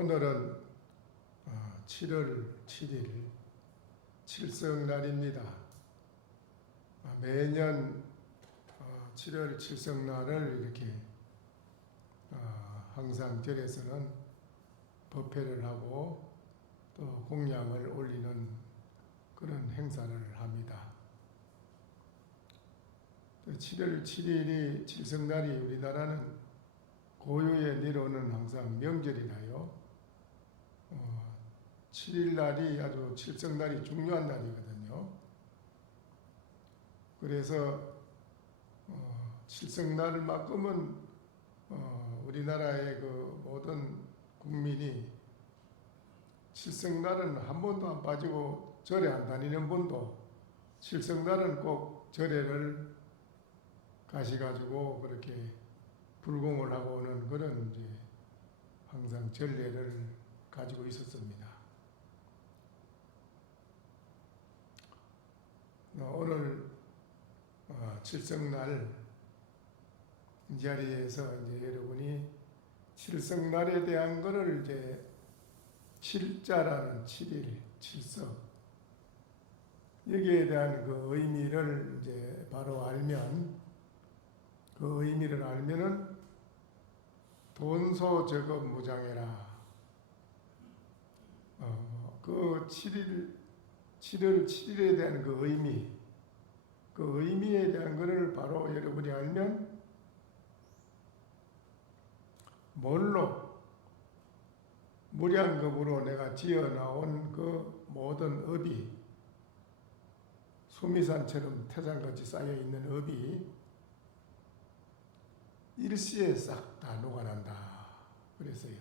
오늘은 7월 7일 칠성날입니다. 매년 7월 칠성날을 이렇게 항상 절에서는 법회를 하고 또 공양을 올리는 그런 행사를 합니다. 7월 7일이 칠성날이 우리나라는 고유의 니로는 항상 명절이라요. 7일날이 아주 칠성날이 중요한 날이거든요. 그래서 칠성날만큼은 우리나라의 그 모든 국민이 칠성날은 한 번도 안 빠지고 절에 안 다니는 분도 칠성날은 꼭 절에를 가셔가지고 그렇게 불공을 하고 오는 그런 이제 항상 전례를 가지고 있었습니다. 오늘 칠성날 이 자리에서 이제 여러분이 칠성날에 대한 것을 이제 칠자라는 7일, 칠석 여기에 대한 그 의미를 이제 바로 알면 그 의미를 알면은 돈소적업 무장해라. 그 7월 7일에 대한 그 의미에 대한 것을 바로 여러분이 알면 뭘로 무량겁으로 내가 지어 나온 그 모든 업이 수미산처럼 태산같이 쌓여 있는 업이 일시에 싹 다 녹아난다. 그랬어요.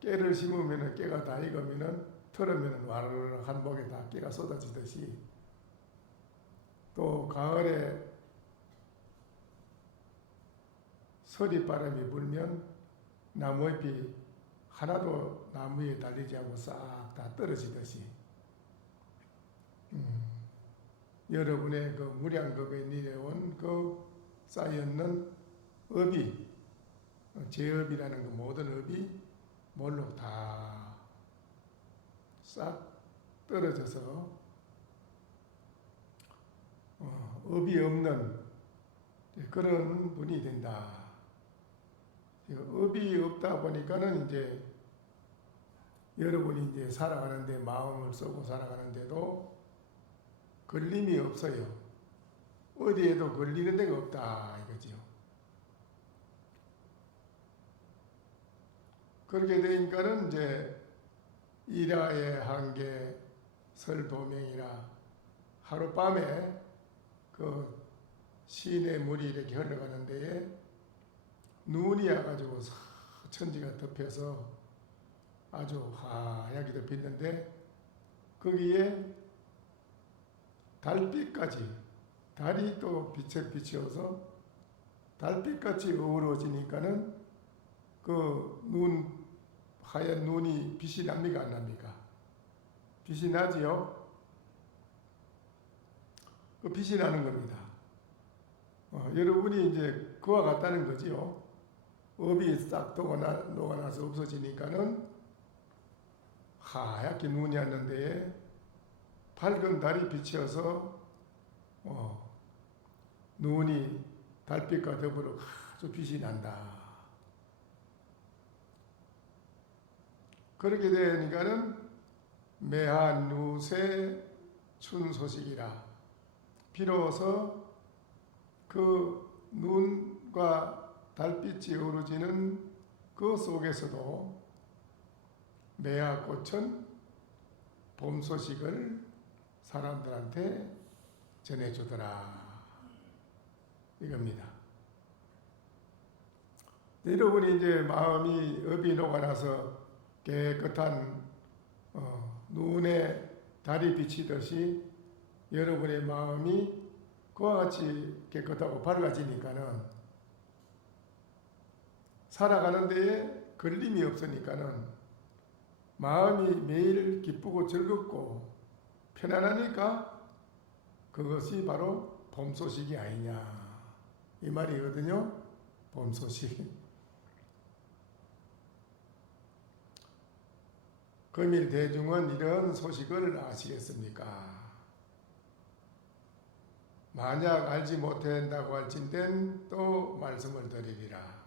깨를 심으면 깨가 다 익으면 털으면 와르르 한 목에 다 깨가 쏟아지듯이 또 가을에 서리바람이 불면 나무잎이 하나도 나무 위에 달리지 않고 싹 다 떨어지듯이 여러분의 그 무량겁에 내려온 그 쌓여있는 업이 제업이라는 그 모든 업이 뭘로 다 싹 떨어져서 업이 없는 그런 분이 된다. 업이 없다 보니까는 이제 여러분이 이제 살아가는데 마음을 쓰고 살아가는데도 걸림이 없어요. 어디에도 걸리는 데가 없다 이거죠. 그렇게 되니까는 이제 일하의 한계, 설도명이라 하룻밤에 그 시내 물이 이렇게 흘러가는 데에 눈이 와가지고 천지가 덮여서 아주 하얗게 덮였는데 거기에 달빛까지 달이 또 빛을 비추어서 달빛같이 어우러지니까는 그 하얀 눈이 빛이 납니까 안 납니까? 빛이 나지요? 그 빛이 나는 겁니다. 여러분이 이제 그와 같다는 거지요. 업이 싹 녹아나서 없어지니까는 하얗게 눈이 왔는데 밝은 달이 비치어서 눈이 달빛과 더불어 아주 빛이 난다. 그렇게 되니까는 매한 누세 춘소식이라 비로소 그 눈과 달빛이 어우러지는 그 속에서도 매화꽃은 봄 소식을 사람들한테 전해주더라 이겁니다. 여러분이 이제 마음이 업이 녹아나서 깨끗한 눈에 달이 비치듯이 여러분의 마음이 그와 같이 깨끗하고 밝아지니까는 살아가는 데에 걸림이 없으니까는 마음이 매일 기쁘고 즐겁고 편안하니까 그것이 바로 봄 소식이 아니냐 이 말이거든요. 봄 소식. 금일 대중은 이런 소식을 아시겠습니까? 만약 알지 못한다고 할진된 또 말씀을 드리리라.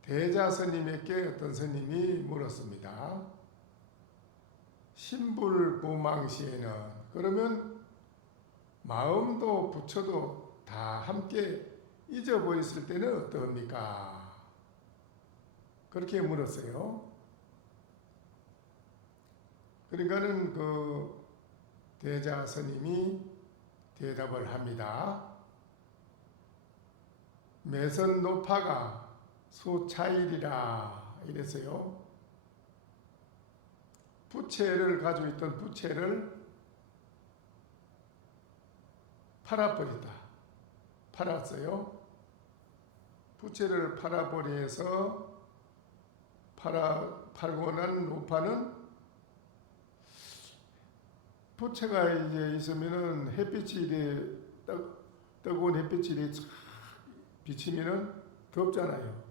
대자 스님에게 어떤 스님이 물었습니다. 신불부망시에는 그러면 마음도 부처도 다 함께 잊어버렸을 때는 어떠합니까? 그렇게 물었어요. 그러니까는 그 대자 스님이 대답을 합니다. 매선 노파가 수차일이라 이랬어요. 부채를 가지고 있던 부채를 팔아버리다. 팔았어요. 부채를 팔아버려서 팔고 난 노파는 부채가 이제 있으면은 햇빛이 뜨거운 햇빛이 비치면은 덥잖아요.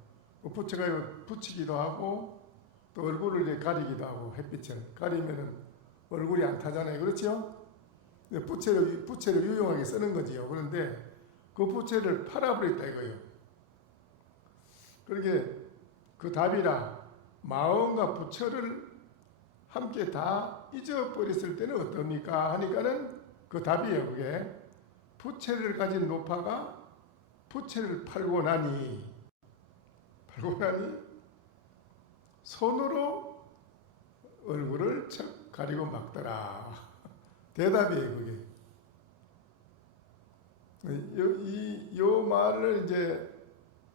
부채가 붙이기도 하고 또 얼굴을 이렇게 가리기도 하고 햇빛을 가리면은 얼굴이 안 타잖아요. 그렇죠? 부채를 유용하게 쓰는 거지요. 그런데 그 부채를 팔아버렸다 이거예요. 그러게 그 답이라 마음과 부처를 함께 다 잊어버렸을 때는 어떻습니까? 하니까는 그 답이에요. 그게 부채를 가진 노파가 부채를 팔고 나니 손으로 얼굴을 척 가리고 막더라. 대답이에요. 그게 요 말을 이제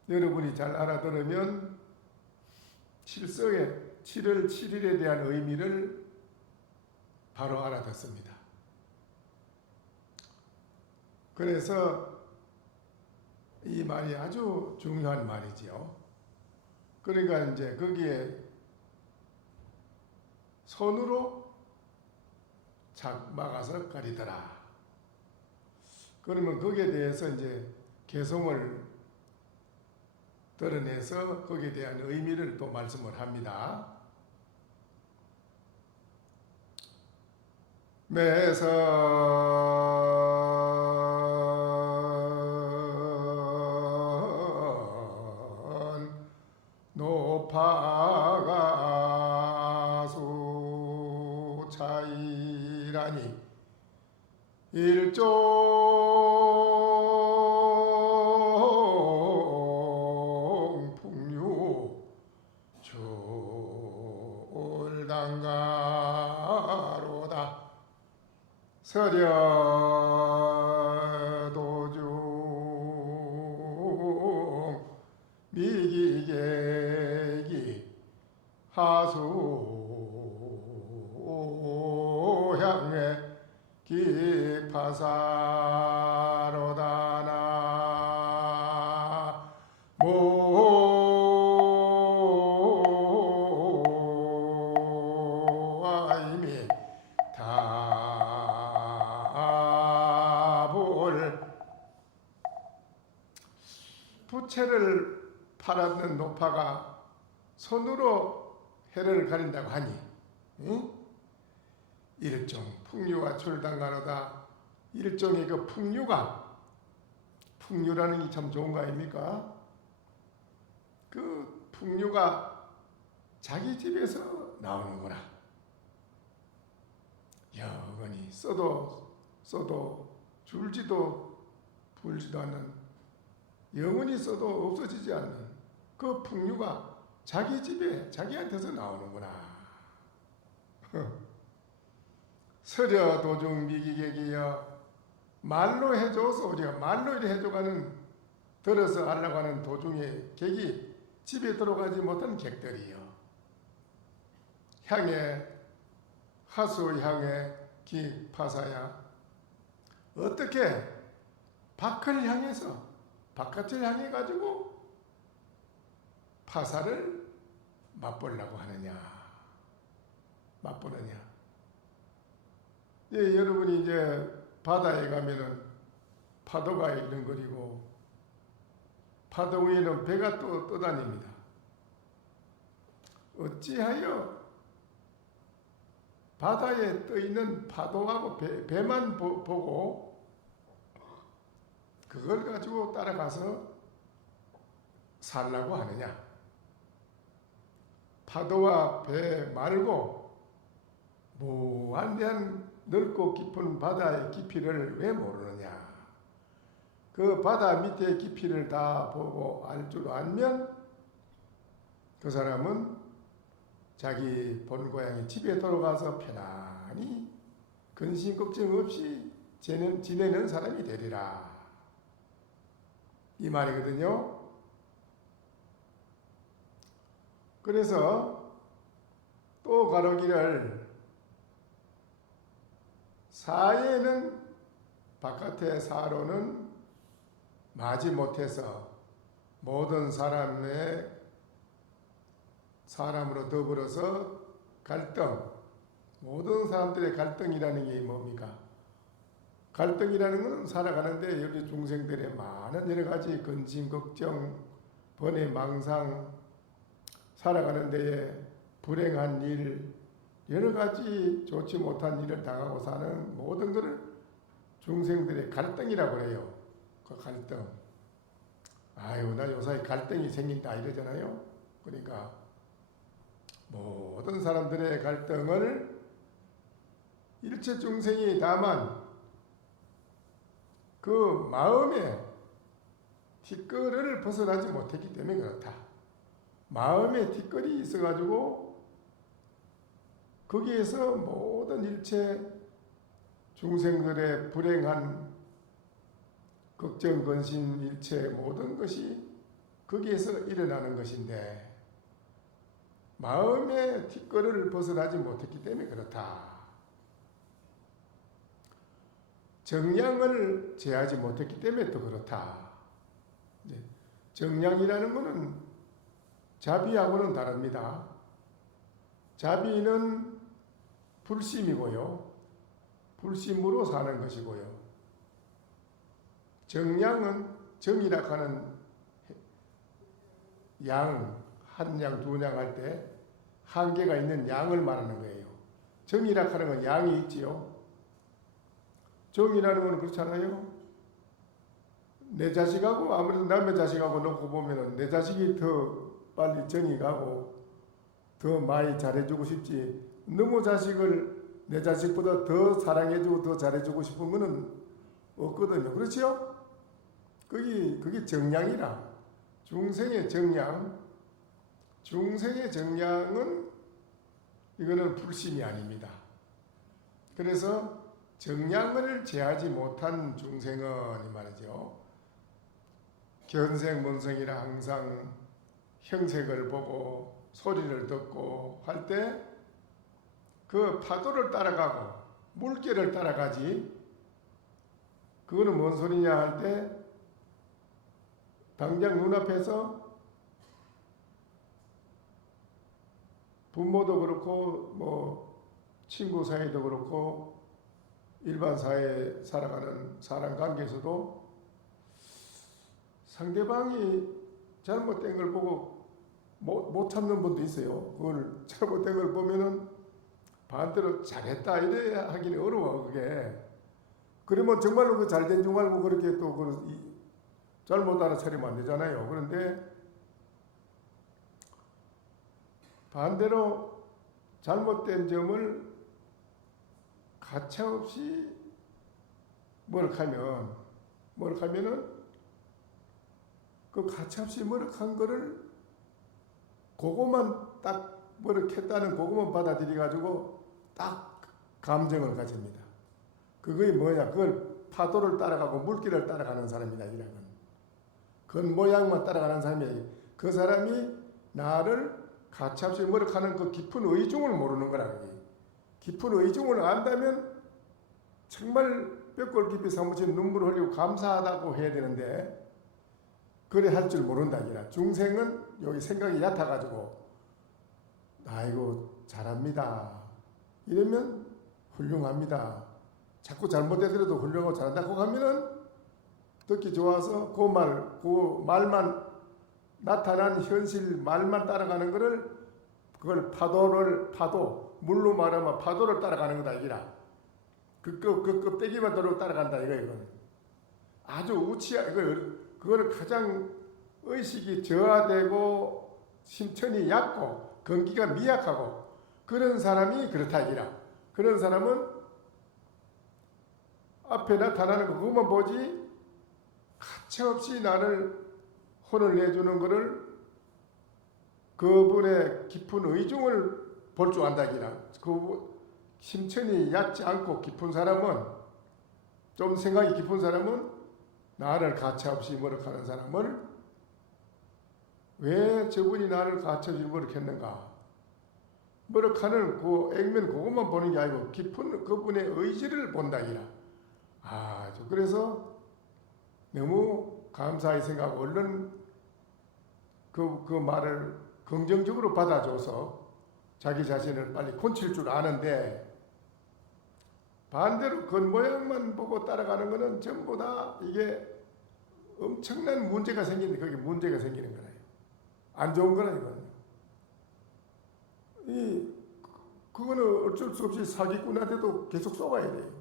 여러분이 잘 알아들으면 7월 7일에 대한 의미를 바로 알아듣습니다. 그래서 이 말이 아주 중요한 말이지요. 그러니까 이제 거기에 손으로 착 막아서 가리더라. 그러면 거기에 대해서 이제 개성을 드러내서 거기에 대한 의미를 또 말씀을 합니다. 매선 노파가 수차이라니 일종 풍류 출당가로다. 서려도중 미기객이 하수향에 기파사로다나 모아임이 답을 부채를 팔았는 노파가 손으로 해를 가린다고 하니 응? 일종 풍류가 출당가로다. 일종의 그 풍류라는 게 참 좋은 거 아닙니까? 그 풍류가 자기 집에서 나오는구나. 영원히 써도 줄지도 불지도 않는, 영원히 써도 없어지지 않는 그 풍류가 자기 집에 자기한테서 나오는구나. 서려 도중 미기객이여, 말로 해줘서 우리가 말로 이렇게 해줘가는, 들어서 하려고 하는 도중에 객이 집에 들어가지 못한 객들이요. 향해 하수 향해 기파사야. 어떻게 밖을 향해서 바깥을 향해 가지고 파사를 맛보려고 하느냐, 맛보느냐. 예, 여러분이 이제 바다에 가면은 파도가 있는 거리고 파도 위에는 배가 또 떠다닙니다. 어찌하여 바다에 떠 있는 파도하고 배만 보고 그걸 가지고 따라가서 살라고 하느냐? 파도와 배 말고 무한대한 넓고 깊은 바다의 깊이를 왜 모르느냐? 그 바다 밑의 깊이를 다 보고 알 줄 알면 그 사람은 자기 본 고향의 집에 돌아가서 편안히 근심 걱정 없이 지내는 사람이 되리라. 이 말이거든요. 그래서 또 가로기를 사회는 바깥의 사로는 마지 못해서 모든 사람으로 더불어서 갈등, 모든 사람들의 갈등이라는 게 뭡니까? 갈등이라는 것은 살아가는데 여기 중생들의 많은 여러 가지 근심, 걱정, 번뇌, 망상, 살아가는 데에 불행한 일, 여러 가지 좋지 못한 일을 당하고 사는 모든 것을 중생들의 갈등이라고 해요. 그 갈등. 아유, 나 요사이 갈등이 생긴다 이러잖아요. 그러니까 모든 사람들의 갈등을 일체 중생이 다만 그 마음에 티끌을 벗어나지 못했기 때문에 그렇다. 마음에 티끌이 있어가지고 거기에서 모든 일체 중생들의 불행한 걱정, 근심, 일체 모든 것이 거기에서 일어나는 것인데 마음의 티끌을 벗어나지 못했기 때문에 그렇다. 정량을 제하지 못했기 때문에 또 그렇다. 정량이라는 것은 자비하고는 다릅니다. 자비는 불심이고요. 불심으로 사는 것이고요. 정량은 정이라 하는 양, 한 양, 두 양 할 때 한계가 있는 양을 말하는 거예요. 정이라 하는 건 양이 있지요. 정이라는 건 그렇잖아요. 내 자식하고 아무래도 남의 자식하고 놓고 보면은 내 자식이 더 빨리 정이 가고 더 많이 잘해주고 싶지. 너무 자식을 내 자식보다 더 사랑해주고 더 잘해주고 싶은 거는 없거든요. 그렇지요? 그게 정량이라. 중생의 정량. 중생의 정량은 이거는 불심이 아닙니다. 그래서 정량을 제하지 못한 중생은 이 말이죠. 견생문성이라 항상 형색을 보고 소리를 듣고 할 때 그 파도를 따라가고 물결을 따라가지. 그거는 뭔 소리냐 할 때 당장 눈앞에서 부모도 그렇고 뭐 친구 사이도 그렇고 일반 사회에 살아가는 사람 관계에서도 상대방이 잘못된 걸 보고 못 참는 분도 있어요. 그걸 잘못된 걸 보면은 반대로 잘했다 이래 하기는 어려워 그게. 그러면 정말로 그 잘된 줄 알고 그렇게 또 잘못 알아차리면 안 되잖아요. 그런데 반대로 잘못된 점을 가차없이 머쓱하면은 그 가차없이 머쓱한 거를 그것만 딱 머쓱했다는 그것만 받아들여가지고 딱 감정을 가집니다. 그게 뭐냐? 그걸 파도를 따라가고 물길을 따라가는 사람이다. 이라는 그 모양만 따라가는 사람이 그 사람이 나를 가차없이 머쓱하는 그 깊은 의중을 모르는 거라. 깊은 의중을 안다면 정말 뼈골 깊이 사무친 눈물을 흘리고 감사하다고 해야 되는데 그래 할 줄 모른다. 중생은 여기 생각이 얕아가지고 아이고 잘합니다. 이러면 훌륭합니다. 자꾸 잘못되더라도 훌륭하고 잘한다고 하면은 듣기 좋아서 그 말만 나타난 현실 말만 따라가는 것을 그걸 물로 말하면 파도를 따라가는 거다 이기라. 그 껍데기만 도로 따라간다 이거는. 아주 그거는 가장 의식이 저하되고 심천이 얕고 건기가 미약하고 그런 사람이 그렇다 이기라. 그런 사람은 앞에 나타나는 거 그것만 보지 가차없이 나를 혼을 내주는 것을 그분의 깊은 의중을 볼 줄 안다기라. 그 심천이 얕지 않고 깊은 사람은 좀 생각이 깊은 사람은 나를 가차없이 머쓱하는 사람을 왜 저분이 나를 가차없이 머쓱했는가. 머쓱하는 그 액면 그것만 보는 게 아니고 깊은 그분의 의지를 본다기라. 그래서 너무 감사히 생각하고 얼른 그 말을 긍정적으로 받아줘서 자기 자신을 빨리 고칠 줄 아는데 반대로 겉모양만 보고 따라가는 것은 전부 다 이게 엄청난 문제가 생기는데 그게 문제가 생기는 거예요. 안 좋은 거라니까요. 그거는 어쩔 수 없이 사기꾼한테도 계속 쏘아야 돼요.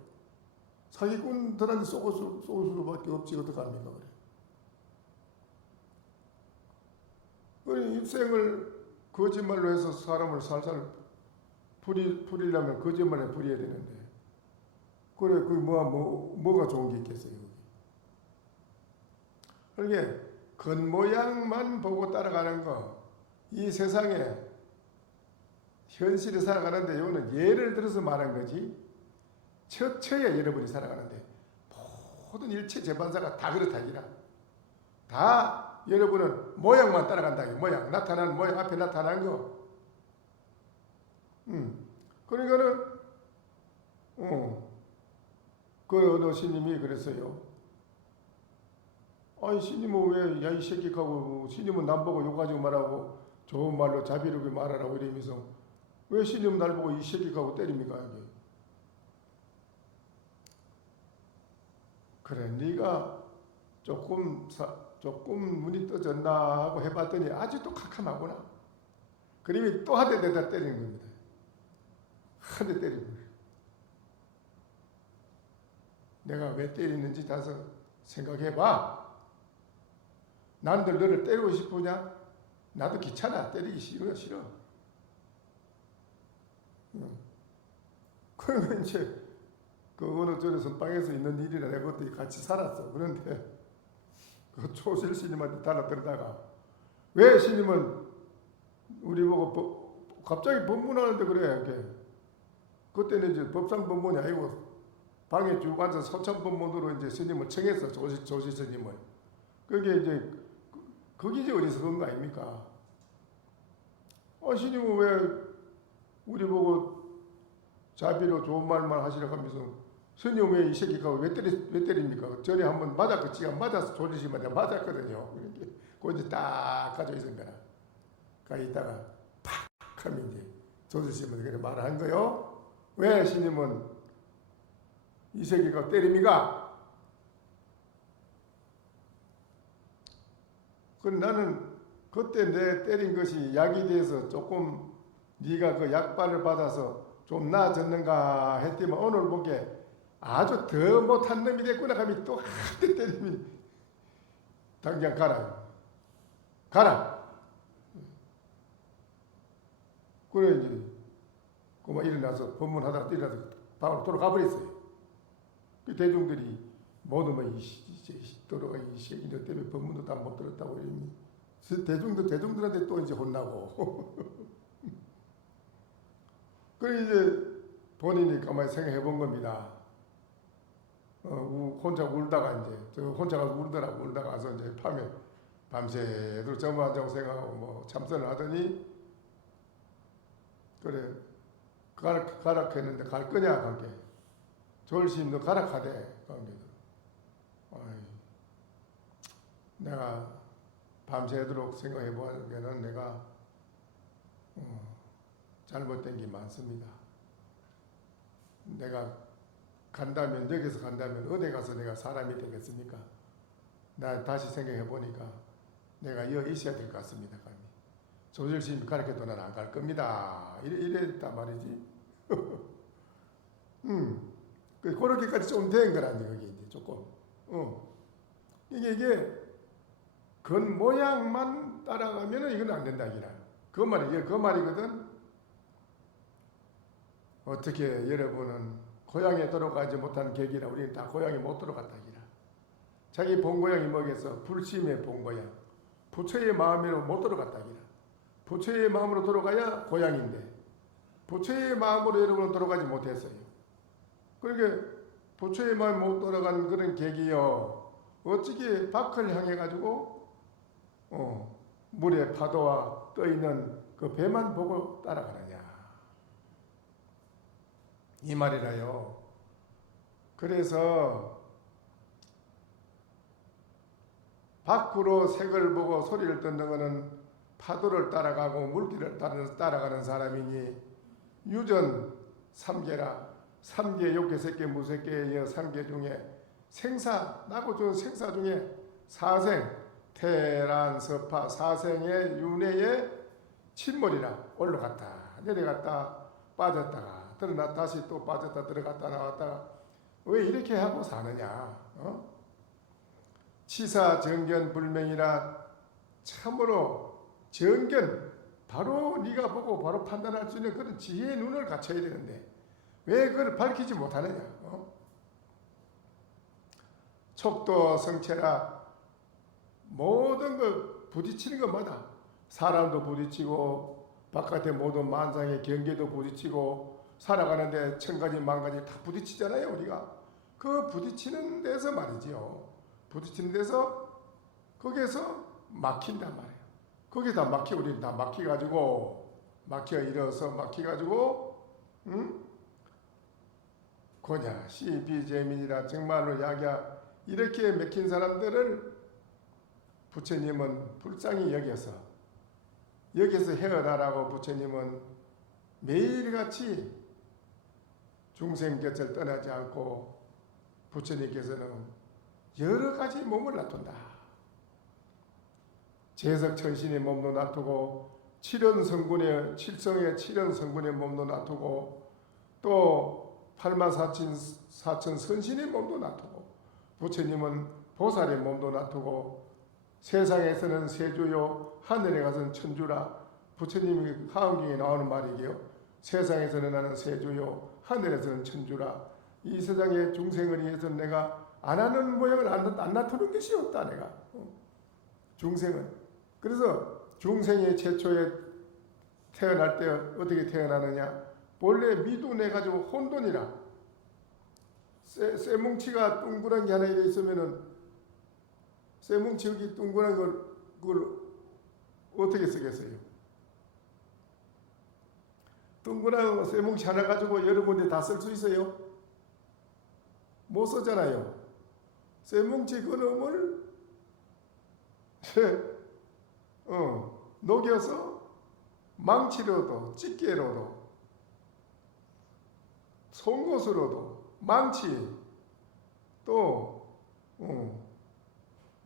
사기꾼들한테 쏘을 수밖에 없지 어떡합니까 그래. 입생을 거짓말로 해서 사람을 살살 부리려면 거짓말에 부려야 되는데 그래 그게 뭐가 좋은 게 있겠어요. 그러니까 겉모양만 보고 따라가는 거 이 세상에 현실에 살아가는데 이거는 예를 들어서 말한 거지 처처에 여러분이 살아가는데 모든 일체 재반사가 다 그렇다기라. 다 여러분은 모양만 따라간다. 모양 나타난 모양 앞에 나타난 거. 그러니까는 그 어느 스님이 그랬어요. 아니 스님은 왜 야 이 새끼 하고 스님은 남 보고 욕하지 말라고 좋은 말로 자비롭게 말하라고 이러면서 왜 스님은 날 보고 이 새끼 하고 때립니까? 이게. 그래 네가 조금 눈이 떠졌나 하고 해봤더니 아직도 캄캄하구나. 그러면 또 한 대 내다 때리는 겁니다. 한 대 때리는 거예요. 내가 왜 때리는지 다시 생각해봐. 남들 너를 때리고 싶으냐? 나도 귀찮아. 때리기 싫어. 그러면 이제 그 어느 전에 선방에서 있는 일이라 내가 그때 같이 살았어. 그런데 그 초실 스님한테 달라들다가 왜 스님은 우리 보고 갑자기 법문하는데 그래. 그때는 이제 법상 법문이 아니고 방에 쭉 앉아서 소참 법문으로 이제 스님을 청했어. 조실 스님을. 그게 이제 그게 이제 어리석은 거 아닙니까? 스님은 왜 우리 보고 자비로 좋은 말만 하시라고 하면서 스님 왜 이 새끼가 왜 때립니까? 전에 한번 맞았고 지가 맞아서 조리시면 내가 맞았거든요. 그거 이제 딱 가지고 있은 거라. 가 있다가 팍 하면 이제 조리시면 그래 말한 거요. 왜 스님은 이 새끼가 때립니까? 그럼 나는 그때 내 때린 것이 약이 돼서 조금 네가 그 약발을 받아서 좀 나아졌는가 했더니 오늘 보게 아주 더 못한 놈이 됐구나 하면 또 한 대 때리면 당장 가라. 그래 이제 그만 일어나서 법문하다가 일어나서 방으로 돌아가버렸어요. 그 대중들이 모두 돌아가 이 새끼 너 때문에 법문도 다 못 들었다고 이러니 대중들한테 또 이제 혼나고 그래 이제 본인이 가만히 생각해 본 겁니다. 혼자 울다가 이제 혼자 가서 울다가 와서 이제 밤새도록 점화하자고 생각하고 뭐 참선을 하더니 그래 가라 했는데 갈 거냐 관계 졸심 너 가라 하대 관계 내가 밤새도록 생각해 보면은 내가 잘못된 게 많습니다. 내가 간다면 여기서 간다면 어디 가서 내가 사람이 되겠습니까? 나 다시 생각해 보니까 내가 여기 있어야 될 것 같습니다. 조실심 가르쳐도 난 안 갈 겁니다. 이랬단 말이지. 그렇게까지 좀 된 거라니, 그게 이제 조금. 이게 겉모양만 따라가면은 이건 안 된다, 이라. 그 말이거든. 어떻게 여러분은 고향에 들어가지 못한 계기라, 우리는 다 고향에 못 들어갔다, 이라. 자기 본 고향이 뭐겠어? 불심의 본 고향. 부처의 마음으로 못 들어갔다, 이라. 부처의 마음으로 들어가야 고향인데, 부처의 마음으로 여러분은 들어가지 못했어요. 그러니까 부처의 마음에 못 들어간 그런 계기요. 어찌게 밖을 향해 가지고 물의 파도와 떠 있는 그 배만 보고 따라가느냐, 이 말이라요. 그래서 밖으로 색을 보고 소리를 듣는 것은 파도를 따라가고 물길을 따라가는 사람이니, 유전 3계라. 3계, 6계, 10계, 무색계의 3계 중에 나고 준 생사 중에 사생, 태란, 서파, 사생의 윤회의 침몰이라. 올라갔다 내려갔다 빠졌다가 들어갔다 다시 또 빠졌다 들어갔다 나왔다가 왜 이렇게 하고 사느냐. 치사 정견 불명이라. 참으로 정견, 바로 네가 보고 바로 판단할 수 있는 그런 지혜의 눈을 갖춰야 되는데 왜 그걸 밝히지 못하느냐. 촉도 성체라. 모든 거 부딪히는 것마다 사람도 부딪히고 바깥에 모든 만상의 경계도 부딪히고 살아가는데 천가지 만가지 다 부딪히잖아요, 우리가. 그 부딪히는 데서 말이지요. 부딪히는 데서 거기에서 막힌단 말이에요. 거기 다 우리는 다 막혀가지고 일어서 막혀가지고 고냐 시비재민이라. 정말로 야기야. 이렇게 맥힌 사람들을 부처님은 불쌍히 여기서 헤어나라고 부처님은 매일같이 중생 곁을 떠나지 않고 부처님께서는 여러 가지 몸을 놔둔다. 제석천신의 몸도 놔두고 칠성의 7성군의 몸도 놔두고 또 84,000 선신의 몸도 놔두고 부처님은 보살의 몸도 놔두고 세상에서는 세주요 하늘에 가서는 천주라. 부처님이 하은경에 나오는 말이게요. 세상에서는 나는 세주요 하늘에서는 천주라. 이 세상의 중생을 위해서 내가 안 하는 모양을 안 나타내는 것이 없다, 내가. 중생은. 그래서 중생이 최초에 태어날 때 어떻게 태어나느냐. 본래 미둔해가지고 혼돈이라. 쇠뭉치가 둥그런 게 하나 있으면은 쇠뭉치 여기 둥그런 그걸 어떻게 쓰겠어요? 둥그런 쇠뭉치 하나 가지고 여러 군데 다 쓸 수 있어요? 못 쓰잖아요. 쇠뭉치 그놈을 녹여서 망치로도 집게로도 송곳으로도 망치 또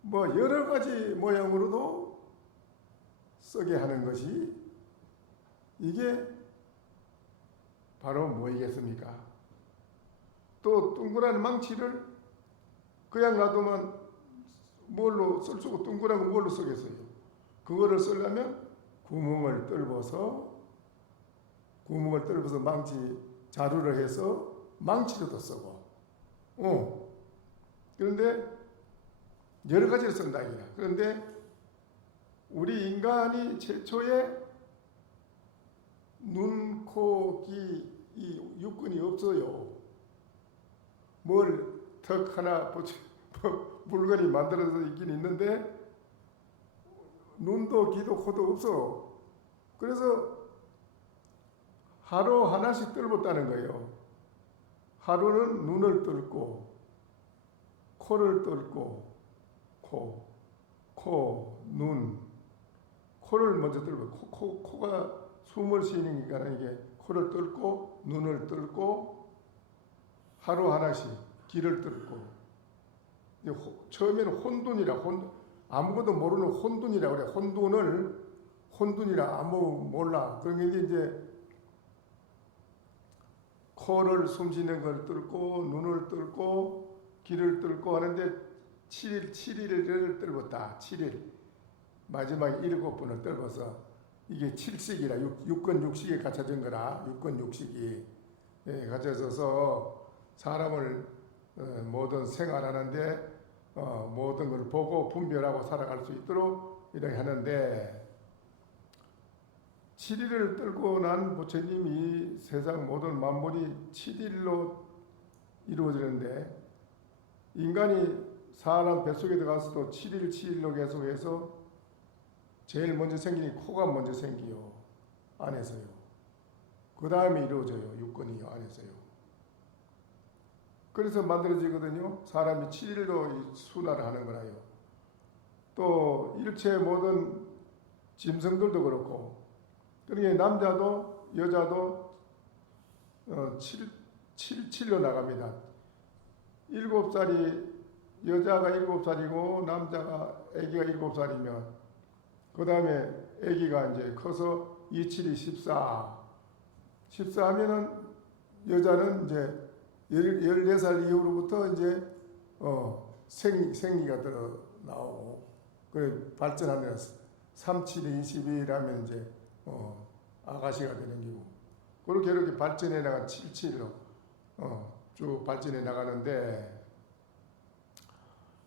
뭐 여러 가지 모양으로도 쓰게 하는 것이 이게 바로 뭐이겠습니까? 또 둥그란 망치를 그냥 놔두면 뭘로 쓸 수가, 둥그란 거 뭘로 쓰겠어요? 그거를 쓰려면 구멍을 뚫어서 망치 자루를 해서 망치로도 쓰고, 그런데 여러 가지를 쓴다 이거야. 그런데 우리 인간이 최초에 눈, 코, 귀 이 육근이 없어요. 뭘 턱 하나 물건이 만들어서 있긴 있는데 눈도 귀도 코도 없어. 그래서 하루 하나씩 뚫었다는 거예요. 하루는 눈을 뚫고 코를 뚫고 눈, 코를 먼저 뚫고 코가 숨을 쉬니까 이게 코를 뚫고 눈을 뚫고 하루 하나씩 귀를 뚫고 처음에는 혼돈이라 아무것도 모르는 혼돈이라 그래. 혼돈이라 아무 몰라. 그런데 이제 코를 숨쉬는 걸 뚫고 눈을 뚫고 귀를 뚫고 하는데 7일을 뚫었다. 7일 마지막 7번을 뚫어서 이게 7식이라 육권 육식에 갖춰진 거라. 육권 육식이 갖춰져서 사람을 모든 생활하는데 모든 걸 보고 분별하고 살아갈 수 있도록 이렇게 하는데 7일을 뚫고 난 부처님이 세상 모든 만물이 7일로 이루어지는데 인간이 사람 뱃속에 들어가서도 7일로 계속해서 제일 먼저 생기니 코가 먼저 생기요. 안에서요. 그 다음에 이루어져요. 육권이요. 안에서요. 그래서 만들어지거든요. 사람이 7일로 순화를 하는 거라요. 또 일체 모든 짐승들도 그렇고 그러니까 남자도 여자도 7로 나갑니다. 7살이 여자가 7살이고 남자가 아기가 7살이면 그 다음에 아기가 이제 커서 27이 14. 14하면은 여자는 이제 14살 이후로부터 이제 생리가 들어 나오고 그 발전하면 37이 22라면 이제 아가씨가 되는 기고 그렇게 이렇게 발전해 나가 77로 쭉 발전해 나가는데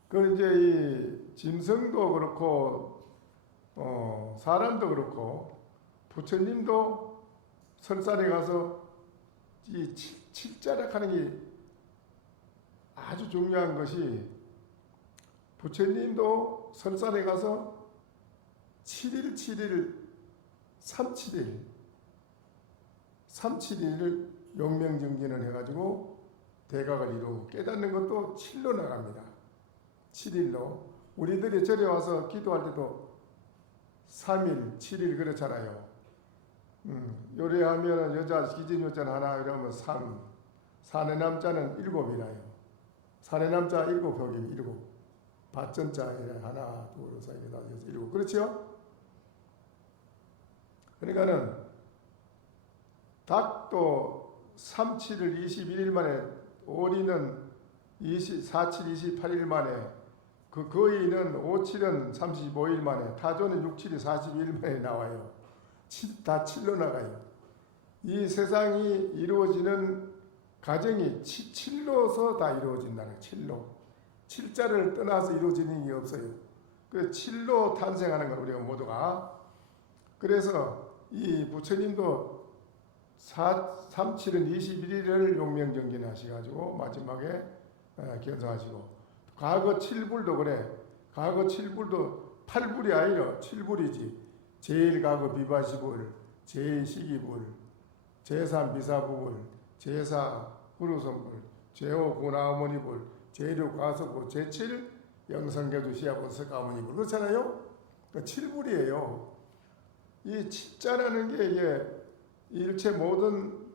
그 이제 이 짐승도 그렇고 사람도 그렇고 부처님도 설산에 가서 이 칠자락하는 게 아주 중요한 것이 부처님도 설산에 가서 7일 371을 용명정진을 해가지고 대각을 이루고 깨닫는 것도 7로 나갑니다. 7일로 우리들이 절에 와서 기도할 때도 3일, 7일 그렇잖아요. 요리하면 여자 기진요자는 하나 이러면 3, 사내 남자는 7이라요. 사내 남자 7벽이 7. 밭전자 하나, 둘, 셋, 넷, 다섯, 여섯, 7. 그렇죠? 그러니까는 닭도 3, 7을 21일 만에 오리는 4, 7, 28일 만에 그 거의는 5, 7은 35일 만에 타조는 6, 7이 42일 만에 나와요. 다 7로 나가요. 이 세상이 이루어지는 과정이 7로서 다 이루어진다는 거예요. 7로. 7자를 떠나서 이루어지는 게 없어요. 그 7로 탄생하는 걸 우리가 모두가. 그래서 이 부처님도 3, 7은 21일을 용명정진 하셔가지고 마지막에 견성하시고 과거 7불도 그래. 과거 7불도 8불이 아니라 7불이지. 제1가거 비바시불, 제2시기불, 제3비사부불, 제4 구루선불, 제5 구나어머니불, 제6 가소불, 제7 영성계주 시아불 석가모니불. 그렇잖아요? 그러니까 7불이에요. 이 칠자라는 게 이게 일체 모든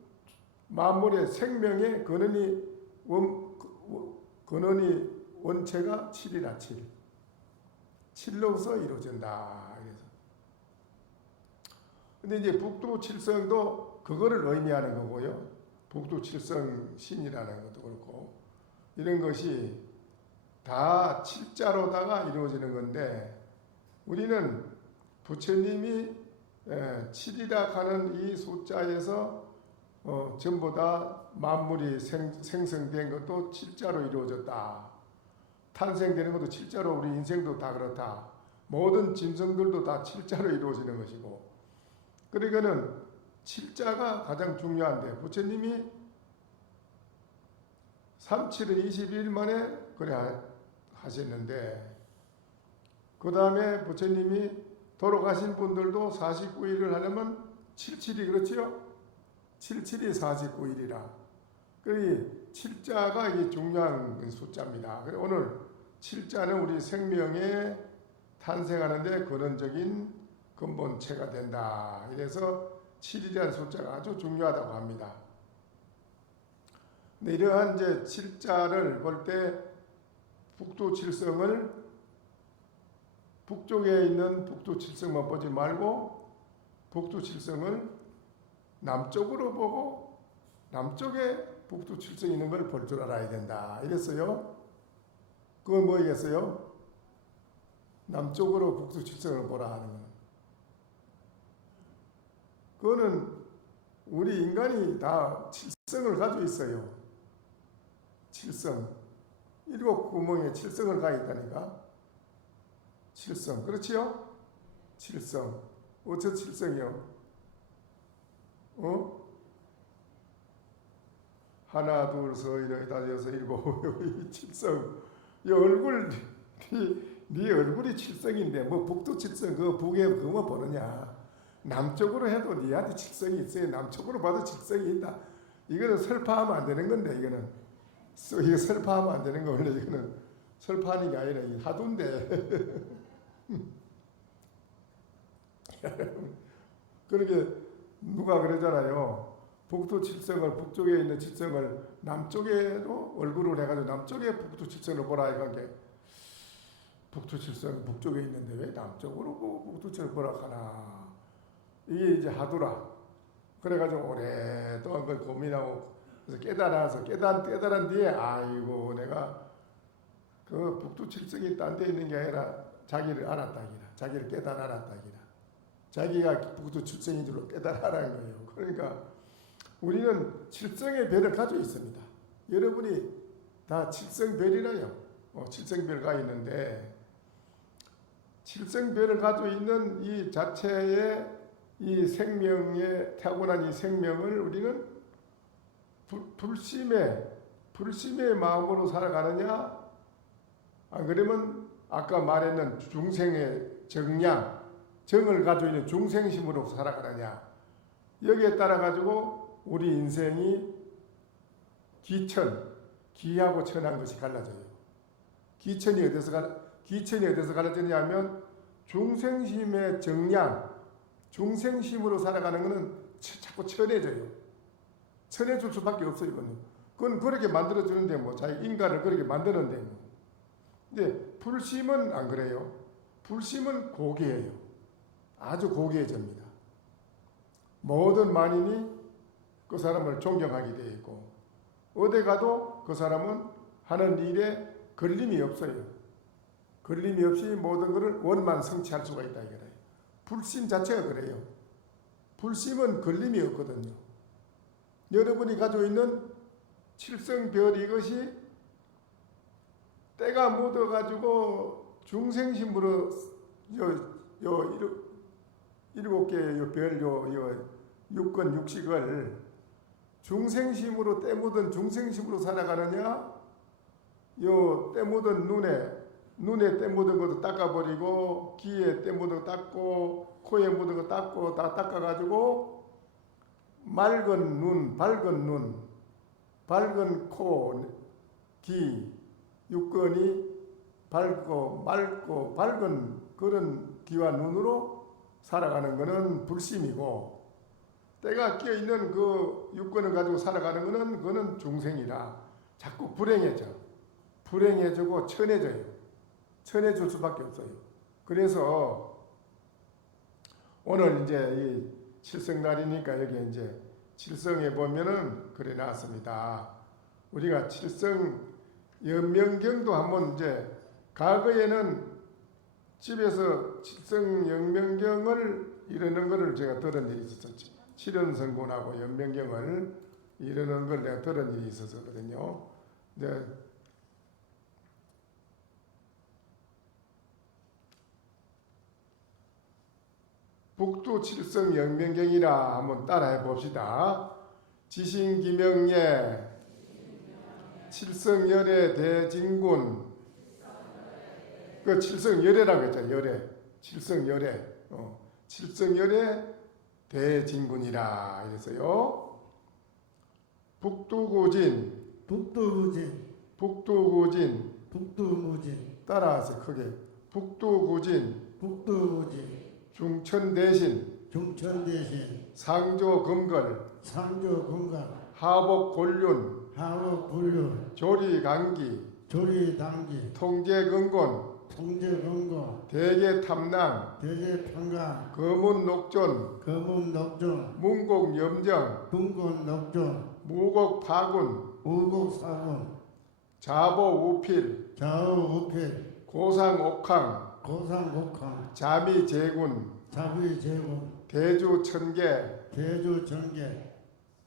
만물의 생명의 근원이 원체가 7이라 7. 7로서 이루어진다. 그래서. 근데 이제 북두칠성도 그거를 의미하는 거고요. 북두칠성 신이라는 것도 그렇고 이런 것이 다 7자로다가 이루어지는 건데 우리는 부처님이 7이라 하는 이 숫자에서 전부 다 만물이 생성된 것도 7자로 이루어졌다. 탄생되는 것도 7자로 우리 인생도 다 그렇다. 모든 짐승들도 다 7자로 이루어지는 것이고 그러니까는 7자가 가장 중요한데 부처님이 3, 7은 22일 만에 그래 하셨는데 그 다음에 부처님이 돌아가신 분들도 49일을 하려면 77이 그렇지요? 77이 49일이라. 그 7자가 이게 중요한 숫자입니다. 오늘 7자는 우리 생명에 탄생하는데 근원적인 근본체가 된다. 이래서 7이라는 숫자가 아주 중요하다고 합니다. 근데 이러한 이제 7자를 볼 때 북두칠성을 북쪽에 있는 북두칠성만 보지 말고 북두 칠성을 남쪽으로 보고 남쪽에 북두 칠성이 있는 걸 볼 줄 알아야 된다. 이랬어요. 그건 뭐이겠어요? 남쪽으로 북두 칠성을 보라 하는 거는. 그거는 우리 인간이 다 칠성을 가지고 있어요. 칠성. 7구멍에 칠성을 가 있다니까. 칠성. 그렇지요? 칠성. 어째 칠성이요? 하나, 둘, 서, 이렇게 다 여섯, 일곱, 칠성. 이 얼굴, 네 얼굴이 칠성인데 뭐 북두 칠성 그 북에 그거 보느냐? 남쪽으로 해도 네한테 칠성이 있어요. 남쪽으로 봐도 칠성이 있다. 이거는 설파하면 안 되는 건데 이거는 이거 설파하면 안 되는 거 원래 이거는 설파하는 게 아니라 이 하도인데. 그렇게 누가 그러잖아요. 북두 칠성을 북쪽에 있는 칠성을 남쪽에도 얼굴을 해가지고 남쪽에 북두 칠성을 보라 이게 북두 칠성 북쪽에 있는데 왜 남쪽으로 북두 칠성을 보라 하나 이게 이제 하더라. 그래가지고 오랫동안 그걸 고민하고 그래서 깨달아서 깨달은 뒤에 아이고 내가 그 북두 칠성이 딴 데 있는 게 아니라 자기를 알았다기라. 자기를 깨달았다기라. 자기가 북두 칠성인 줄로 깨달아라는 거예요. 그러니까 우리는 칠성의 별을 가지고 있습니다. 여러분이 다 칠성별이라요. 칠성별가 있는데 칠성별을 가지고 있는 이 자체의 이 생명의 타고난 이 생명을 우리는 불심의 마음으로 살아가느냐? 안 그러면 아까 말했는 중생의 정량, 정을 가지고 있는 중생심으로 살아가느냐? 여기에 따라 가지고 우리 인생이 기하고 천한 것이 갈라져요. 기천이 어디서 갈라지냐 하면 중생심의 정량, 중생심으로 살아가는 것은 자꾸 천해져요. 천해질 수밖에 없어요. 그건 그렇게 만들어주는데 뭐 자기 인간을 그렇게 만드는데 뭐. 근데 불심은 안 그래요. 불심은 고귀해요. 아주 고귀해집니다. 모든 만인이 그 사람을 존경하게 되어 있고 어디 가도 그 사람은 하는 일에 걸림이 없어요. 걸림이 없이 모든 것을 원만 성취할 수가 있다 이거예요. 불심 자체가 그래요. 불심은 걸림이 없거든요. 여러분이 가지고 있는 칠성별 이것이 때가 묻어가지고 중생심으로 일곱 개의 별 육권 육식을 중생심으로 때 묻은 중생심으로 살아가느냐? 때 묻은 눈에 때 묻은 것도 닦아버리고 귀에 때 묻은 거 닦고 코에 묻은 거 닦고 다 닦아가지고 맑은 눈, 밝은 코, 귀, 육건이 밝고 맑고 밝은 그런 귀와 눈으로 살아가는 것은 불심이고 때가 끼어있는 그 육건을 가지고 살아가는 것은 그거는 중생이라 자꾸 불행해지고 천해져요. 천해질 수밖에 없어요. 그래서 오늘 이제 이 칠성날이니까 여기 이제 칠성에 보면은 그래 나왔습니다. 우리가 칠성 연명경도 한번 이제 과거에는 집에서 칠성 연명경을 이러는 거를 제가 들은 일이 있었죠. 칠연성군하고 연명경을 이러는 걸 내가 들은 일이 있었거든요. 이제 북두 칠성 연명경이라 한번 따라해 봅시다. 지신기명예 칠성열애 대진군 그 칠성열애라고 했잖아요. 열애 칠성열애 칠성열애 대진군이라 이랬어요. 북두구진 따라하세요. 크게 북두구진 중천대신 상조금걸 하복곤륜 조리강기 통제근곤 통제금고 대개탐랑 대제평강 거문녹존 거문녹존 문곡염정 궁곤녹존 무곡파군 우국사군 자보우필 좌우우필 고상옥항 고상곡항 자미제군 자비제군 대주천계 대주전개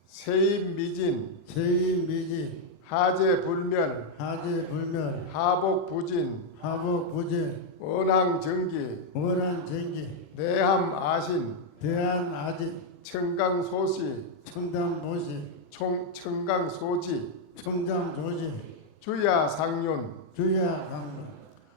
세입미진 세인미지 하재불멸 하재불멸 하복부진 하복부재 원항정기 원한쟁기 내함아신 대한아지 청강소시 청담도시 청강소지 청담조지 주야상륜 주야강로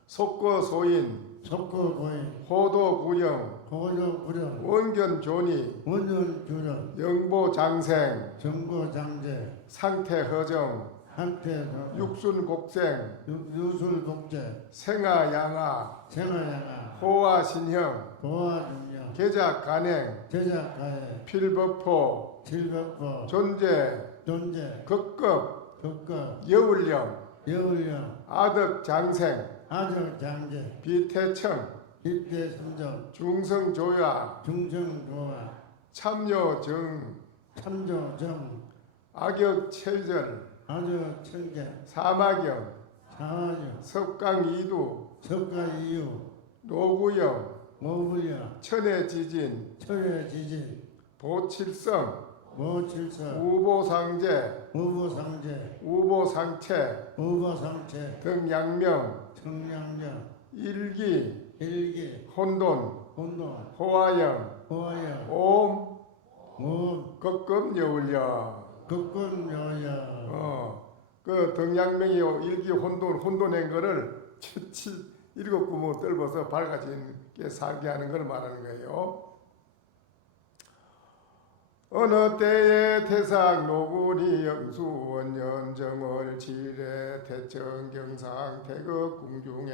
속거소인 석고고인 호도구령 고조구령 원견존이 원년주령 영보장생 정고장제 상태허정 한태서 육순곡생 유술복제 생아양아 생활양아 호화신형 보아중령 계작간행 제작가에 필법포 칠백보 존재 존재 극급 극거 여울령 여울령 아덕장생 아적장제 비태청 입대선정 중성조야 중정조화 참여정 참조정 악역체절 아적천계 사마경 사화정 석강이두 석가이유 노구영 모불령 천혜지진 철회지진 보칠성 모칠서 우보상제 우보상제 우보상체 우보상체 등양명 청량정 일기 일기 혼돈 혼돈 호화영 호화영 옴 모 극금여울려 극건여야 그 등양명이 일기 혼돈한 거를 일곱 구멍 뚫어서 밝아진 게 살게 하는 걸 말하는 거예요. 어느 때에 태상 노구리 영수원년 정월 칠해 태천경상 태극 궁중에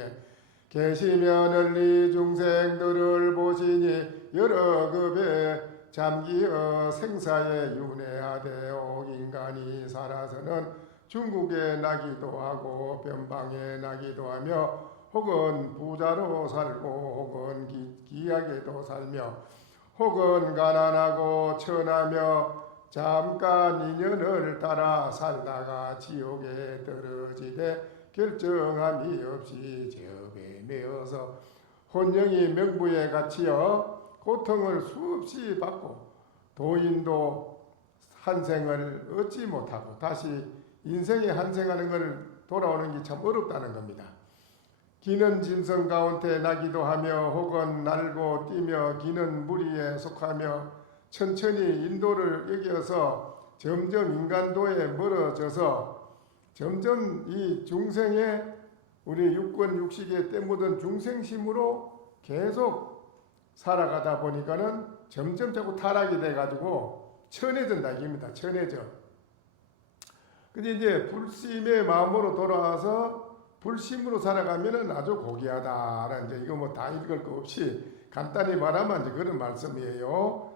계시면 을리 중생들을 보시니 여러 급에 잠기어 생사에 윤회하되 옥인간이 살아서는 중국에 나기도 하고 변방에 나기도 하며 혹은 부자로 살고 혹은 기하게도 살며 혹은 가난하고 천하며 잠깐 인연을 따라 살다가 지옥에 떨어지되 결정함이 없이 저에 매어서 혼령이 명부에 갇히어 고통을 수없이 받고 도인도 한생을 얻지 못하고 다시 인생에 한생하는 걸 돌아오는 게 참 어렵다는 겁니다. 기는 짐승 가운데 나기도 하며 혹은 날고 뛰며 기는 무리에 속하며 천천히 인도를 여겨서 점점 인간도에 멀어져서 점점 이 중생의 우리 육권 육식에 때묻은 중생심으로 계속 살아가다 보니까는 점점 자꾸 타락이 돼가지고 천해진다 이깁니다. 천해져. 근데 이제 불심의 마음으로 돌아와서 불심으로 살아가면은 아주 고귀하다라는 이제 이거 뭐 다 읽을 거 없이 간단히 말하면 이제 그런 말씀이에요.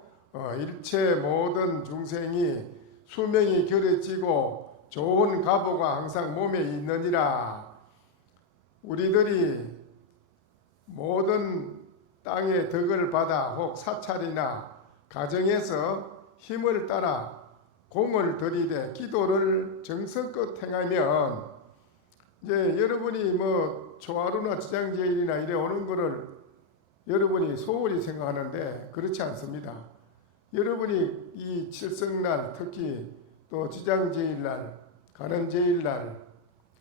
일체 모든 중생이 수명이 결여지고 좋은 가보가 항상 몸에 있느니라. 우리들이 모든 땅의 덕을 받아 혹 사찰이나 가정에서 힘을 따라 공을 들이대 기도를 정성껏 행하면 이제 여러분이 뭐 초하루나 지장제일이나 이래 오는 거를 여러분이 소홀히 생각하는데 그렇지 않습니다. 여러분이 이 칠성날 특히 또 지장제일날 가는제일날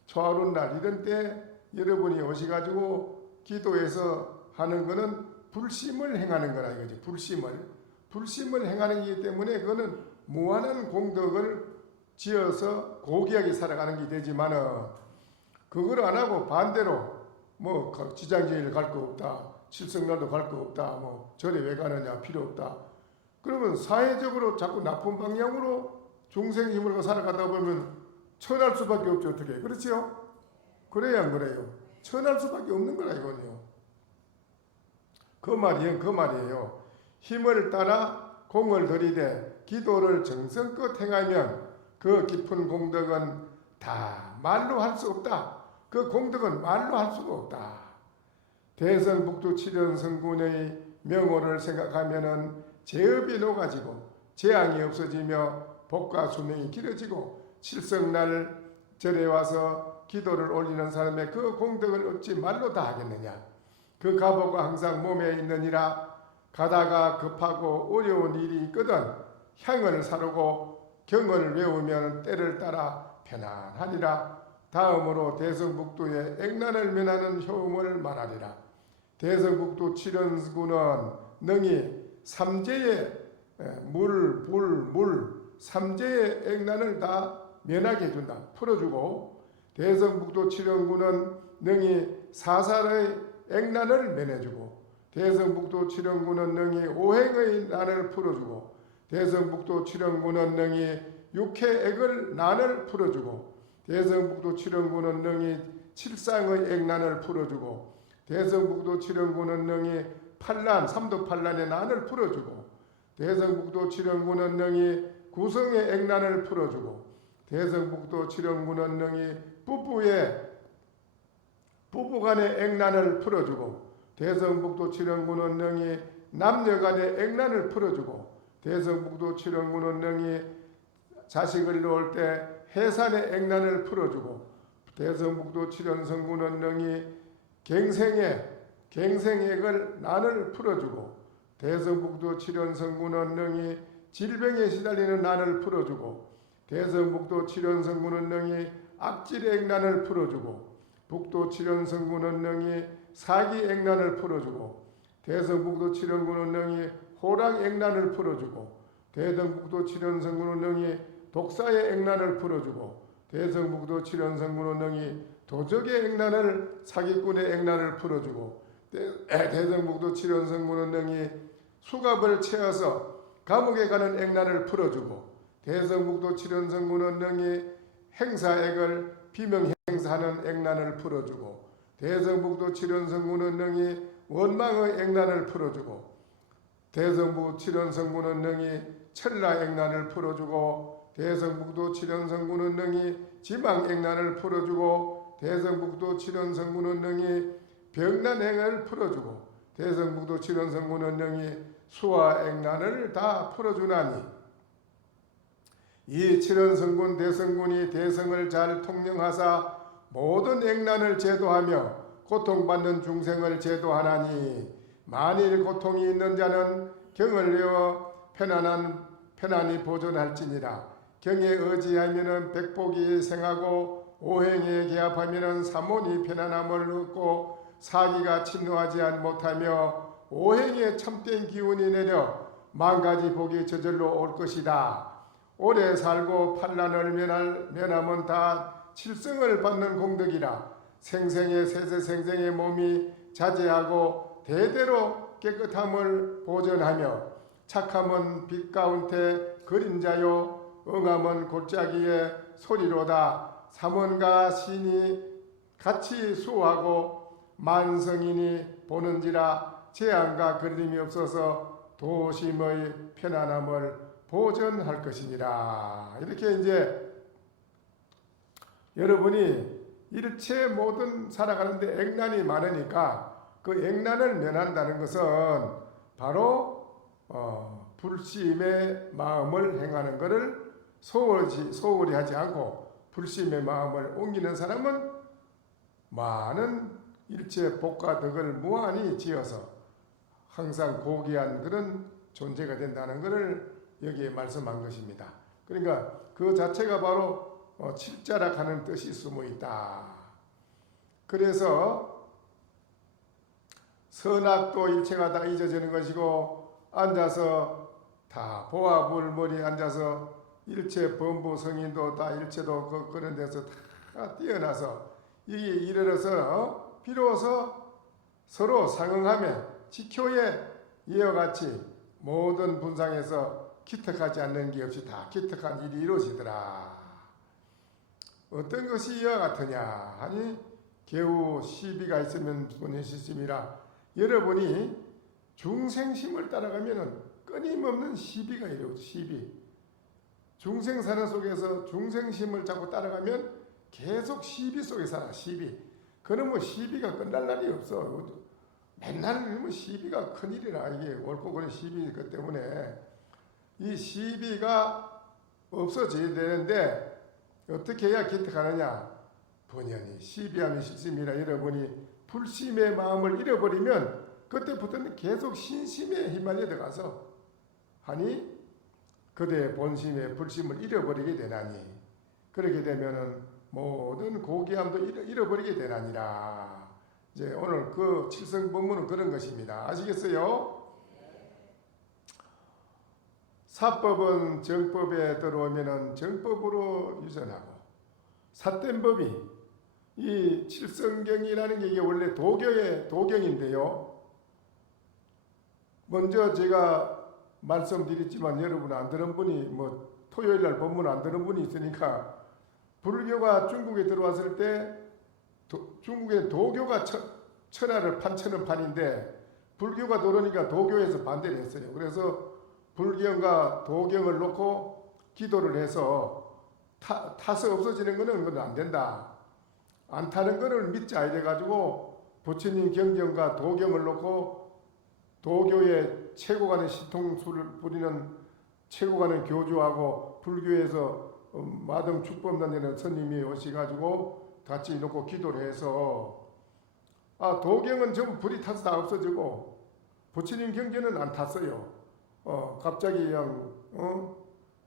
초하루날 이런 때 여러분이 오셔가지고 기도해서 하는 거는 불심을 행하는 거라 이거지. 불심을 행하는 거기 때문에 그거는 무한한 공덕을 지어서 고귀하게 살아가는 게 되지만은 그걸 안 하고 반대로 뭐 지장제일 갈 거 없다, 칠성날도 갈 거 없다, 뭐 절에 왜 가느냐 필요 없다. 그러면 사회적으로 자꾸 나쁜 방향으로 중생 힘으로 살아가다 보면 천할 수밖에 없죠. 어떻게 그렇지요? 그래야 안 그래요? 천할 수밖에 없는 거라 이거는요. 그 말이에요. 힘을 따라 공을 들이대 기도를 정성껏 행하면 그 깊은 공덕은 다 말로 할 수 없다. 그 공덕은 말로 할 수가 없다. 대성북도 칠연성군의 명호를 생각하면은 제업이 녹아지고 재앙이 없어지며 복과 수명이 길어지고 칠성날 절에 와서 기도를 올리는 사람의 그 공덕을 어찌 말로 다 하겠느냐. 그 가보가 항상 몸에 있느니라. 가다가 급하고 어려운 일이 있거든 향을 사르고 경을 외우면 때를 따라 편안하리라. 다음으로 대성북도의 액난을 면하는 효험을 말하리라. 대성북도 칠연군은 능히 삼재의 삼재의 액난을 다 면하게 해준다. 풀어주고 대성북도 칠연군은 능히 사살의 액난을 면해주고 대성북도 칠연군은 능히 오행의 난을 풀어주고 대성북도 칠연군은 능히 육해액을 난을 풀어주고 대성북도 칠연군은 능히 칠상의 액난을 풀어주고 대성북도 칠연군은 능히 삼도팔란의 난을 풀어주고 대성북도 칠연군은 능히 구성의 액난을 풀어주고 대성북도 칠연군은 능히 부부간의 액난을 풀어주고 대성북도 칠연군은 능히 남녀간의 액난을 풀어주고 대성북도 칠연군은 능히 자식을 놓을 때 해산의 액난을 풀어주고 대성북도 칠연성군은 능히 갱생액을 난을 풀어주고 대성북도 칠연성군은 능히 질병에 시달리는 난을 풀어주고 대성북도 칠연성군은 능히 악질의 액난을 풀어주고 북도 칠연성군은 능히 사기 액난을 풀어주고 대성북도 칠연군은 능히 호랑 액난을 풀어주고 대성북도 칠연성군은 능히 독사의 액난을 풀어주고 대성북도 칠연성군은 능히 도적의 액난을 사기꾼의 액난을 풀어주고 대성북도 칠연성군은 능히 수갑을 채워서 감옥에 가는 액난을 풀어주고 대성북도 칠연성군은 능히 행사액을 비명행사하는 액난을 풀어주고 대성북도 칠연성군은 능히 원망의 액난을 풀어주고 대성북도 칠연성군은 능히 천라 액난을 풀어주고 대성북도 칠연성군은 능히 지망 액난을 풀어주고 대성북도 칠연성군은 능히 병난행을 풀어주고 대성북도 칠연성군은 능히 수화 액난을 다 풀어주나니 이 칠연성군 대성군이 대성을 잘 통령하사 모든 액난을 제도하며 고통받는 중생을 제도하나니 만일 고통이 있는 자는 경을 외워 편안히 보존할지니라. 경에 의지하면은 백복이 생하고 오행에 개합하면은 사문이 편안함을 얻고 사기가 침노하지 못하며 오행에 참된 기운이 내려 만가지 복이 저절로 올 것이다. 오래 살고 판란을 면하면 다 칠성을 받는 공덕이라. 생생의 세세생생의 몸이 자제하고 대대로 깨끗함을 보존하며 착함은 빛 가운데 그림자요 응함은 골짜기의 소리로다. 삼원과 신이 같이 수하고 만성인이 보는지라. 재앙과 걸림이 없어서 도심의 편안함을 보존할 것이니라. 이렇게 이제 여러분이 일체 모든 살아가는데 액난이 많으니까 그 액난을 면한다는 것은 바로 불심의 마음을 행하는 것을 소홀히 하지 않고 불심의 마음을 옮기는 사람은 많은 일체 복과 덕을 무한히 지어서 항상 고귀한 그런 존재가 된다는 것을 여기에 말씀한 것입니다. 그러니까 그 자체가 바로 칠자락하는 뜻이 숨어 있다. 그래서 선악도 일체가 다 잊어지는 것이고 앉아서 다 보아불머리 앉아서 일체 범부 성인도 다 일체도 그런 데서 다 뛰어나서 이게 이르러서 비로소 서로 상응하며 지효에 이와 같이 모든 분상에서 기특하지 않는 게 없이 다 기특한 일이 이루어지더라. 어떤 것이 이와 같으냐 하니 개우 시비가 있으면 본인시심이라. 여러분이 중생심을 따라가면 끊임없는 시비가 이루어져. 시비. 중생 사는 속에서 중생심을 자꾸 따라가면 계속 시비 속에 살아. 시비. 그러면 시비가 끝날 날이 없어. 맨날 뭐 시비가 큰일이라 이게 옳고 그른 시비이기 때문에 이 시비가 없어져야 되는데 어떻게 해야 기특하느냐? 본연이 시비하면 실심이라 여러분이 불심의 마음을 잃어버리면 그때부터는 계속 신심에 휘말려 들어가서 하니 그대의 본심의 불심을 잃어버리게 되나니 그렇게 되면은 모든 고귀함도 잃어버리게 되나니라. 이제 오늘 그 칠성법문은 그런 것입니다. 아시겠어요? 사법은 정법에 들어오면은 정법으로 유전하고 삿된 법이 이 칠성경이라는 게 이게 원래 도교의 도경인데요. 먼저 제가 말씀드렸지만 여러분 안 들은 분이 뭐 토요일 날 법문 안 들은 분이 있으니까 불교가 중국에 들어왔을 때 중국의 도교가 천하를 판치는 판인데 불교가 들어오니까 도교에서 반대를 했어요. 그래서 불경과 도경을 놓고 기도를 해서 타서 없어지는 거는 그건 안 된다. 안 타는 거를 믿자 이래가지고 부처님 경전과 도경을 놓고 도교의 최고가는 신통수를 부리는 최고가는 교주하고 불교에서 마등 축법단이라는 스님이 오셔가지고 같이 놓고 기도를 해서 도경은 전부 불이 타서 다 없어지고 부처님 경전은 안 탔어요. 갑자기 그냥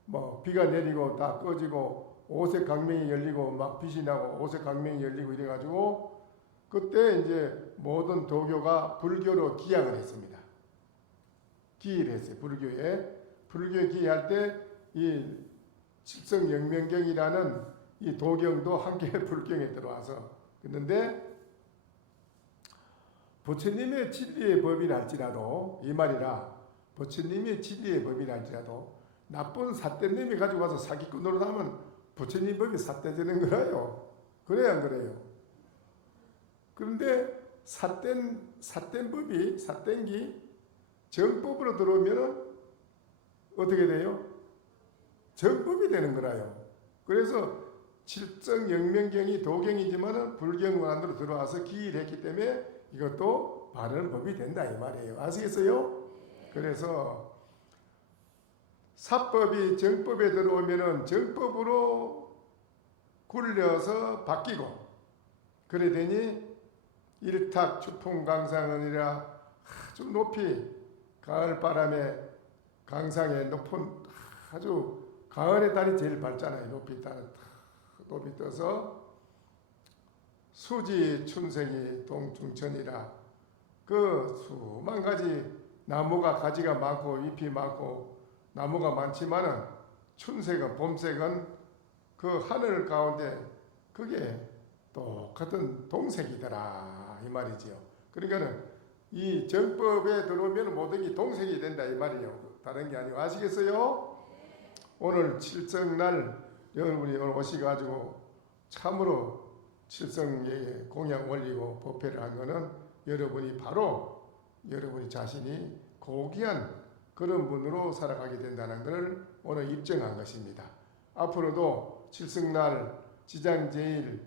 뭐 비가 내리고 다 꺼지고 오색 강명이 열리고 막 빛이 나고 오색 강명이 열리고 이래가지고 그때 이제 모든 도교가 불교로 기양을 했습니다. 기의를 했어요. 불교에 기의할 때 이 칠성영명경이라는 이 도경도 함께 불경에 들어와서 그런데 부처님의 진리의 법이랄지라도 이 말이라 부처님의 진리의 법이랄지라도 나쁜 삿된 놈이 가지고 와서 사기꾼으로 하면 부처님 법이 삿대지는 거라요. 그래야 안 그래요? 그런데 삿된 법이 삿된기 정법으로 들어오면은 어떻게 돼요? 정법이 되는 거라요. 그래서 칠성영명경이 도경이지만은 불경원안으로 들어와서 기일을 했기 때문에 이것도 바른 법이 된다 이 말이에요. 아시겠어요? 그래서 사법이 정법에 들어오면은 정법으로 굴려서 바뀌고 그래 되니 일탁 추풍강상은이라 아주 높이 가을바람에 강상에 높은 아주 가을의 달이 제일 밝잖아요. 높이 떠서 수지 춘생이 동중천이라 그 수만 가지 나무가 가지가 많고 잎이 많고 나무가 많지만은 춘색은 봄색은 그 하늘 가운데 그게 똑같은 동색이더라 이 말이지요. 그러니까는 이 정법에 들어오면 모든 게 동색이 된다 이 말이에요. 다른 게 아니고 아시겠어요? 오늘 칠성날 여러분이 오늘 오셔가지고 참으로 칠성에 공양 올리고 법회를 한 거는 여러분이 바로 여러분이 자신이 고귀한 그런 분으로 살아가게 된다는 것을 오늘 입증한 것입니다. 앞으로도 칠성날 지장제일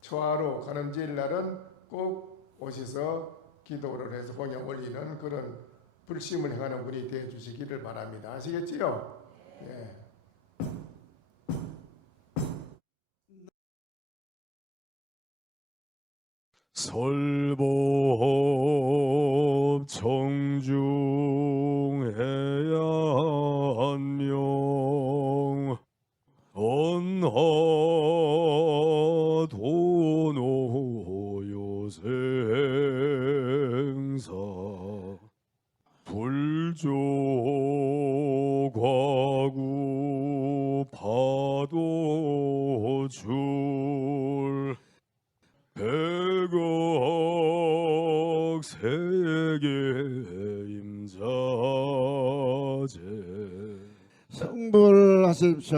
초하루 가늠제일 날은 꼭 오셔서 기도를 해서 공양 올리는 그런 불심을 행하는 분이 되어 주시기를 바랍니다. 아시겠지요? 네. 설법 청중해야 한명 언하 도노요생사 불조과구 파도줄 백억 세계 임자제 성불하십시오.